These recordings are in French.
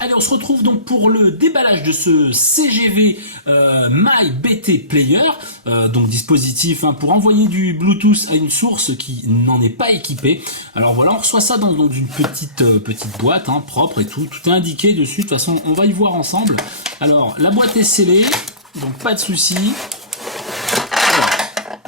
Allez, on se retrouve donc pour le déballage de ce CGV MyBT Player, donc dispositif pour envoyer du Bluetooth à une source qui n'en est pas équipée. Alors voilà, on reçoit ça dans une petite boîte propre et tout est indiqué dessus. De toute façon, on va y voir ensemble. Alors, la boîte est scellée, donc pas de souci.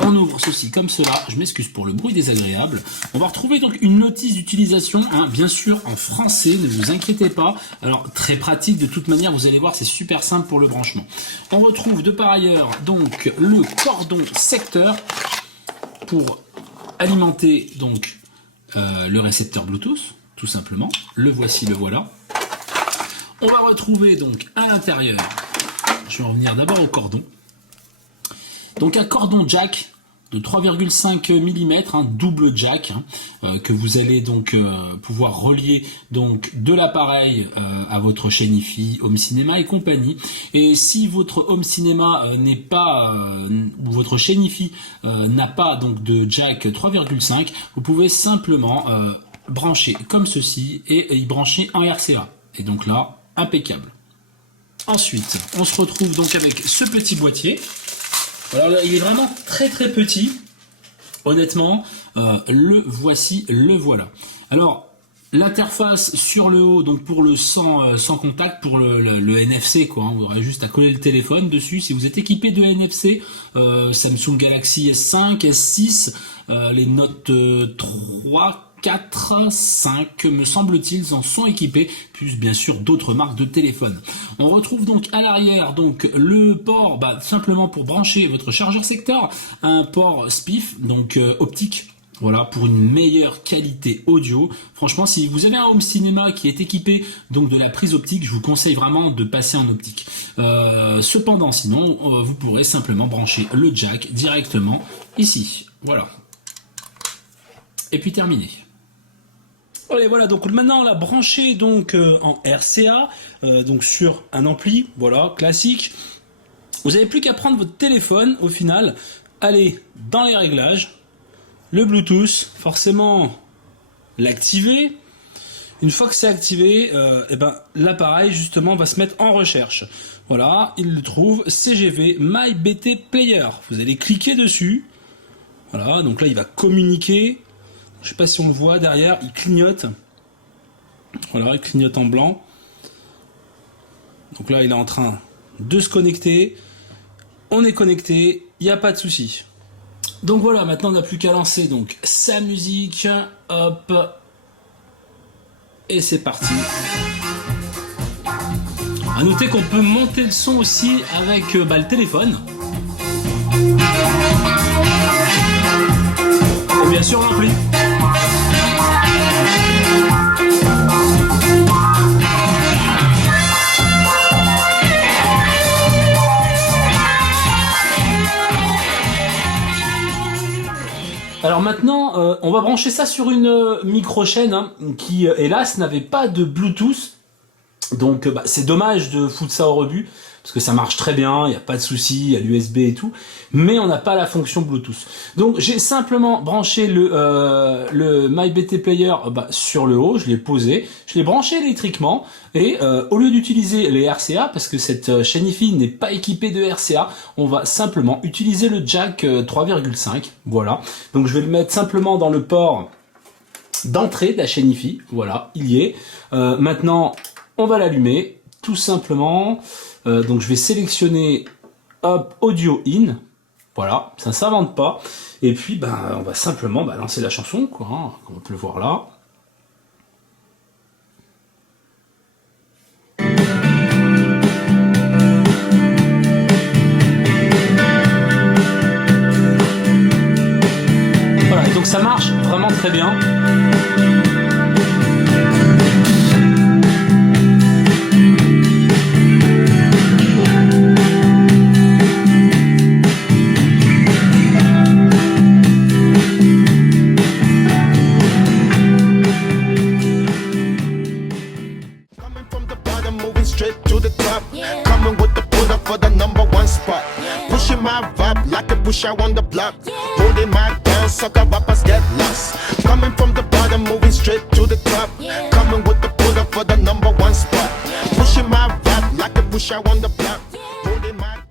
On ouvre ceci comme cela, je m'excuse pour le bruit désagréable. On va retrouver donc une notice d'utilisation, bien sûr en français, ne vous inquiétez pas. Alors très pratique de toute manière, vous allez voir, c'est super simple pour le branchement. On retrouve de par ailleurs donc le cordon secteur pour alimenter donc le récepteur Bluetooth, tout simplement. Le voici, le voilà. On va retrouver donc à l'intérieur, je vais revenir d'abord au cordon. Donc un cordon jack de 3,5 mm, double jack, que vous allez donc pouvoir relier donc de l'appareil à votre chaîne Hi-Fi, home cinéma et compagnie. Et si votre home cinéma n'est pas ou votre chaîne Hi-Fi n'a pas donc de jack 3,5, vous pouvez simplement brancher comme ceci et y brancher en RCA. Et donc là, impeccable. Ensuite, on se retrouve donc avec ce petit boîtier. Alors là, il est vraiment très petit. Honnêtement, le voici, le voilà. Alors, l'interface sur le haut, donc pour le sans contact, pour le NFC, quoi. Vous aurez juste à coller le téléphone dessus. Si vous êtes équipé de NFC, Samsung Galaxy S5, S6, les Note 3, 4, 5, me semble-t-il, en sont équipés, plus bien sûr d'autres marques de téléphone. On retrouve donc à l'arrière donc le port, simplement pour brancher votre chargeur secteur, un port SPIF, donc optique. Voilà, pour une meilleure qualité audio. Franchement, si vous avez un home cinéma qui est équipé donc de la prise optique, je vous conseille vraiment de passer en optique. Cependant, sinon, vous pourrez simplement brancher le jack directement ici. Voilà. Et puis terminé. Allez, voilà, donc maintenant on l'a branché donc en RCA, donc sur un ampli, voilà, classique. Vous n'avez plus qu'à prendre votre téléphone au final, aller dans les réglages, le Bluetooth, forcément l'activer. Une fois que c'est activé, l'appareil justement va se mettre en recherche. Voilà, il le trouve, CGV MyBT Player. Vous allez cliquer dessus. Voilà, donc là il va communiquer. Je sais pas si on le voit derrière, il clignote. Voilà, il clignote en blanc. Donc là, il est en train de se connecter. On est connecté, il n'y a pas de souci. Donc voilà, maintenant on n'a plus qu'à lancer donc sa musique. Hop. Et c'est parti. À noter qu'on peut monter le son aussi avec le téléphone. Et bien sûr l'ampli. Alors maintenant, on va brancher ça sur une micro-chaîne qui, hélas, n'avait pas de Bluetooth. Donc c'est dommage de foutre ça au rebut, parce que ça marche très bien, il n'y a pas de souci, il y a l'USB et tout, mais on n'a pas la fonction Bluetooth. Donc j'ai simplement branché le MyBT Player sur le haut, je l'ai posé, je l'ai branché électriquement, et au lieu d'utiliser les RCA, parce que cette chaîne Hi-Fi n'est pas équipée de RCA, on va simplement utiliser le jack 3,5, voilà. Donc je vais le mettre simplement dans le port d'entrée de la chaîne Hi-Fi, voilà, il y est. Maintenant, on va l'allumer, tout simplement. Donc je vais sélectionner Audio In, voilà, ça ne s'invente pas. Et puis on va simplement lancer la chanson, quoi, comme on peut le voir là. Voilà, donc ça marche vraiment très bien. spot. Pushing my vibe like a push out on the block. Holding my down, sucker rappers get lost. Coming from the bottom, moving straight to the top. Coming with the pull up for the #1 spot. Pushing my vibe like a push out on the block. Holding my